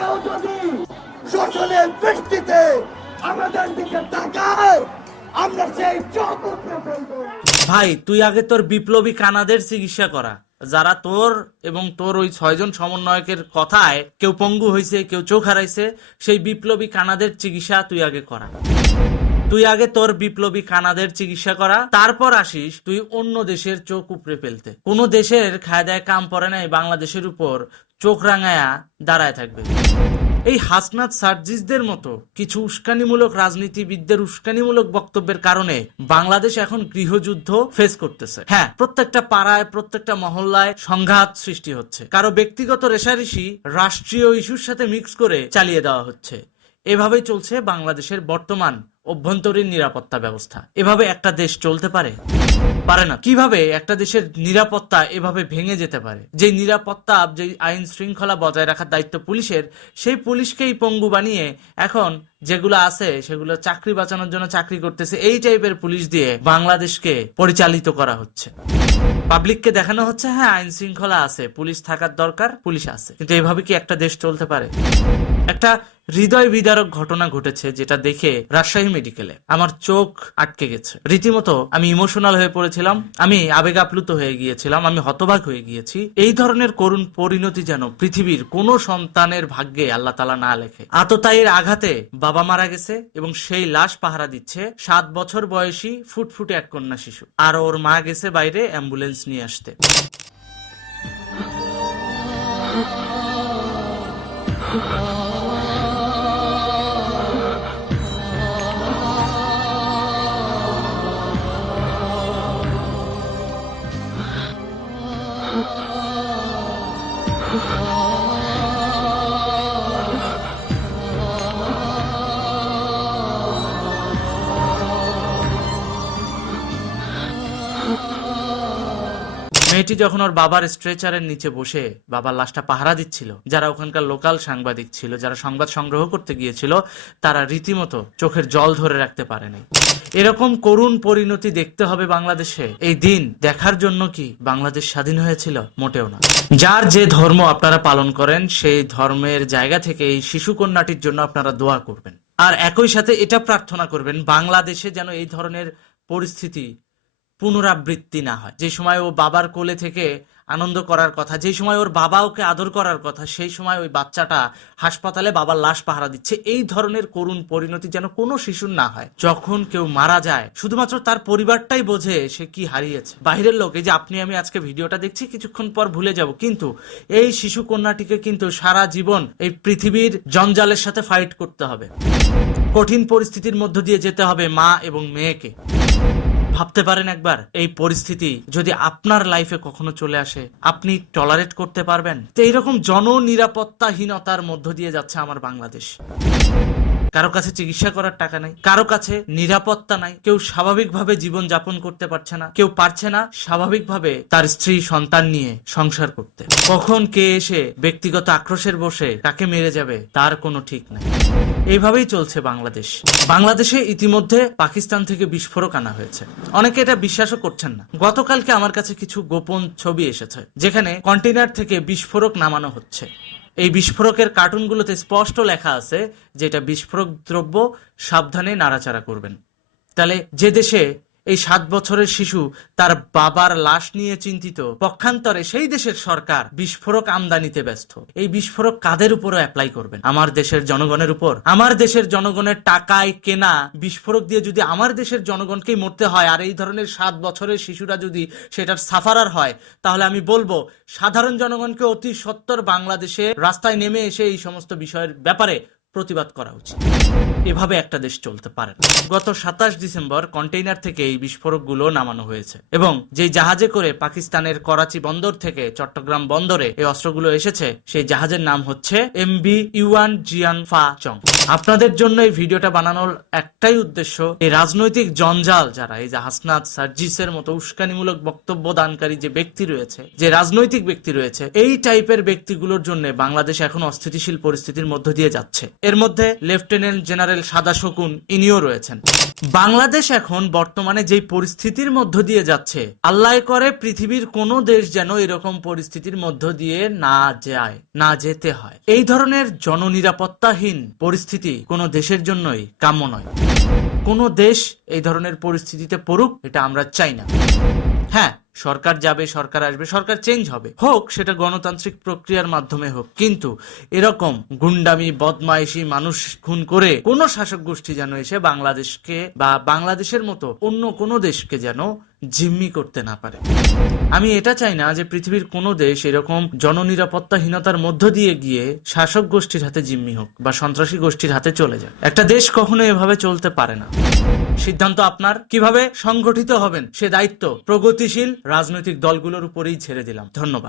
কেউ যদি শোষণের দৃষ্টিতে আমাদের দিকে তাকায়, আমরা সেই চোখ উপড়ে ফেলব। ভাই, তুই আগে তোর বিপ্লবী কানাদের চিকিৎসা করা। যারা তোর এবং তোর ওই ছয়জন সমন্বয়কের কথায় কেউ পঙ্গু হয়েছে কেউ চোখ হারাইছে, সেই বিপ্লবী কানাদের চিকিৎসা তুই আগে করা। তুই আগে তোর বিপ্লবী কানাদের চিকিৎসা করা, তারপর আসিস তুই অন্য দেশের চোখ উপড়ে ফেলতে। কোন দেশের খায়দায় কাম পড়ে নাই বাংলাদেশের উপর চোখ রাঙায়া দাঁড়ায় থাকবে। এই হাসনাত সার্জিসদের মতো কিছু উস্কানিমূলক রাজনীতিবিদদের উস্কানিমূলক বক্তব্যের কারণে বাংলাদেশ এখন গৃহযুদ্ধ ফেস করতেছে। হ্যাঁ প্রত্যেকটা পাড়ায়, প্রত্যেকটা মহল্লায় সংঘাত সৃষ্টি হচ্ছে। কারও ব্যক্তিগত রেশারেশি রাষ্ট্রীয় ইস্যুর সাথে মিক্স করে চালিয়ে দেওয়া হচ্ছে। এভাবেই চলছে বাংলাদেশের বর্তমান অভ্যন্তরীণ নিরাপত্তা ব্যবস্থা। এভাবে একটা দেশ চলতে পারে? পারে না। কীভাবে একটা দেশের নিরাপত্তা এভাবে ভেঙে যেতে পারে? যে নিরাপত্তা যে আইন শৃঙ্খলা বজায় রাখার দায়িত্ব পুলিশের, সেই পুলিশকেই পঙ্গু বানিয়ে এখন যেগুলো আছে, সেগুলো চাকরি বাঁচানোর জন্য চাকরি করতেছে, এই টাইপের পুলিশ দিয়ে বাংলাদেশকে পরিচালিত করা হচ্ছে। পাবলিককে দেখানো হচ্ছে হ্যাঁ আইন শৃঙ্খলা আছে, পুলিশ থাকার দরকার, পুলিশ আছে। কিন্তু এভাবে কি একটা দেশ চলতে পারে? একটা হৃদয় বিদারক ঘটনা ঘটেছে যেটা দেখে রাজশাহী মেডিকেলে আমার চোখ আটকে গেছে। রীতিমতো আমি ইমোশনাল হয়ে পড়েছিলাম, আমি আবেগ আপ্লুত হয়ে গিয়েছিলাম, আমি হতবাক হয়ে গিয়েছি। এই ধরনের করুণ পরিণতি যেন পৃথিবীর কোনো সন্তানের ভাগ্যে আল্লাহ তালা না লেখে। আততায়ীর আঘাতে বাবা মারা গেছে এবং সেই লাশ পাহারা দিচ্ছে সাত বছর বয়সী ফুটফুটে এক কন্যা শিশু। আর ওর মা গেছে বাইরে অ্যাম্বুলেন্স নিয়ে আসতে। Oh. মেয়েটি যখন ওর বাবার স্ট্রেচারের নিচে বসে বাবার লাশটা পাহারা দিচ্ছিল, যারা ওখানকার লোকাল সাংবাদিক ছিল, যারা সংবাদ সংগ্রহ করতে গিয়েছিল, তারা রীতিমতো চোখের জল ধরে রাখতে পারেনি। এরকম করুণ পরিণতি দেখতে হবে বাংলাদেশে। এই দিন দেখার জন্য কি বাংলাদেশ স্বাধীন হয়েছিল? মোটেও না। যার যে ধর্ম আপনারা পালন করেন, সেই ধর্মের জায়গা থেকে এই শিশু কন্যাটির জন্য আপনারা দোয়া করবেন। আর একই সাথে এটা প্রার্থনা করবেন, বাংলাদেশে যেন এই ধরনের পরিস্থিতি পুনরাবৃত্তি না হয়। যে সময় ও বাবার কোলে থেকে আনন্দ করার কথা, যে সময় ওর বাবা ওকে আদর করার কথা, সেই সময় ওই বাচ্চাটা হাসপাতালে বাবার লাশ পাহারা দিচ্ছে। এই ধরনের করুণ পরিণতি যেন কোনো শিশুর না হয়। যখন কেউ মারা যায়, শুধুমাত্র তার পরিবারটাই বোঝে সে কি হারিয়েছে। বাইরের লোক, এই যে আপনি, আমি আজকে ভিডিওটা দেখছি, কিছুক্ষণ পর ভুলে যাব। কিন্তু এই শিশু কন্যাটিকে কিন্তু সারা জীবন এই পৃথিবীর জঞ্জালের সাথে ফাইট করতে হবে। কঠিন পরিস্থিতির মধ্য দিয়ে যেতে হবে মা এবং মেয়েকে। ভাবতে পারেন একবার, এই পরিস্থিতি যদি আপনার লাইফে কখনো চলে আসে, আপনি টলারেট করতে পারবেন। তো এইরকম জননিরাপত্তাহীনতার মধ্য দিয়ে যাচ্ছে আমার বাংলাদেশ। কারও কাছে চিকিৎসা করার টাকা নাই, কারও কাছে নিরাপত্তা নাই, কেউ স্বাভাবিকভাবে জীবন যাপন করতে পারছে না, কেউ পারছে না স্বাভাবিকভাবে তার স্ত্রী, সন্তান নিয়ে সংসার করতে। কখন কে এসে ব্যক্তিগত আক্রোশের বসে কাকে মেরে যাবে, তার কোনো ঠিক নাই। এইভাবেই চলছে বাংলাদেশ। বাংলাদেশে ইতিমধ্যে পাকিস্তান থেকে বিস্ফোরক আনা হয়েছে। অনেকে এটা বিশ্বাসও করছেন না। গতকালকে আমার কাছে কিছু গোপন ছবি এসেছে, যেখানে কন্টেনার থেকে বিস্ফোরক নামানো হচ্ছে। এই বিস্ফোরকের কার্টুনগুলোতে স্পষ্ট লেখা আছে যে এটা বিস্ফোরক দ্রব্য, সাবধানে নাড়াচাড়া করবেন। তাহলে যে দেশে এই সাত বছরের শিশু তার বাবার লাশ নিয়ে চিন্তিত। পক্ষান্তরে সেই দেশের সরকার বিস্ফোরক আমদানিতে ব্যস্ত। এই বিস্ফোরক কাদের উপরও অ্যাপ্লাই করবেন? আমার দেশের জনগণের উপর। আমার দেশের জনগণের টাকায় কেনা বিস্ফোরক দিয়ে যদি আমার দেশের জনগণকেই মরতে হয় আর এই ধরনের সাত বছরের শিশুরা যদি সেটার সাফারার হয়, তাহলে আমি বলব, সাধারণ জনগণকে অতি সত্তর বাংলাদেশে রাস্তায় নেমে এসে এই সমস্ত বিষয়ের ব্যাপারে প্রতিবাদ করা উচিত। এভাবে একটা দেশ চলতে পারে না। গত সাতাশ ডিসেম্বর কন্টেইনার থেকে এই বিস্ফোরকগুলো নামানো হয়েছে এবং যে জাহাজে করে পাকিস্তানের করাচি বন্দর থেকে চট্টগ্রাম বন্দরে এই অস্ত্রগুলো এসেছে, সেই জাহাজের নাম হচ্ছে এমবি ইউয়ান জিয়ান ফা চং। আপনাদের জন্য এই ভিডিওটা বানানোর একটাই উদ্দেশ্য, এই রাজনৈতিক জঞ্জাল যারা, এই হাসনাত সার্জিসের মতো উস্কানিমূলক বক্তব্য দানকারী যে ব্যক্তি রয়েছে, যে রাজনৈতিক ব্যক্তি রয়েছে, এই টাইপের ব্যক্তিগুলোর জন্য বাংলাদেশ এখন অস্থিতিশীল পরিস্থিতির মধ্য দিয়ে যাচ্ছে। এর মধ্যে লেফটেন্যান্ট জেনারেল সাদা শকুন ইনিও রয়েছেন। বাংলাদেশ এখন বর্তমানে যেই পরিস্থিতির মধ্য দিয়ে যাচ্ছে, আল্লাহ করে পৃথিবীর কোনো দেশ যেন এরকম পরিস্থিতির মধ্য দিয়ে না যায়, না যেতে হয়। এই ধরনের জননিরাপত্তাহীন পরিস্থিতি কোনো দেশের জন্যই কাম্য নয়। কোনো দেশ এই ধরনের পরিস্থিতিতে পড়ুক, এটা আমরা চাই না। হ্যাঁ সরকার যাবে, সরকার আসবে, সরকার চেঞ্জ হবে। হোক, সেটা গণতান্ত্রিক প্রক্রিয়ার মাধ্যমে হোক। কিন্তু এরকম গুন্ডামি, বদমাইশি, মানুষ খুন করে কোনো শাসক গোষ্ঠী যেন এসে বাংলাদেশকে বা বাংলাদেশের মতো অন্য কোনো দেশকে যেন জিম্মি করতে না পারে। আমি এটা চাই না যে পৃথিবীর কোনো দেশ এরকম জননিরাপত্তাহীনতার মধ্য দিয়ে গিয়ে শাসক গোষ্ঠীর হাতে জিম্মি হোক বা সন্ত্রাসী গোষ্ঠীর হাতে চলে যাক। একটা দেশ কখনো এভাবে চলতে পারে না। সিদ্ধান্ত আপনার? কীভাবে সংগঠিত হবেন? সে দায়িত্ব প্রগতিশীল রাজনৈতিক দলগুলোর উপরেই ছেড়ে দিলাম। ধন্যবাদ।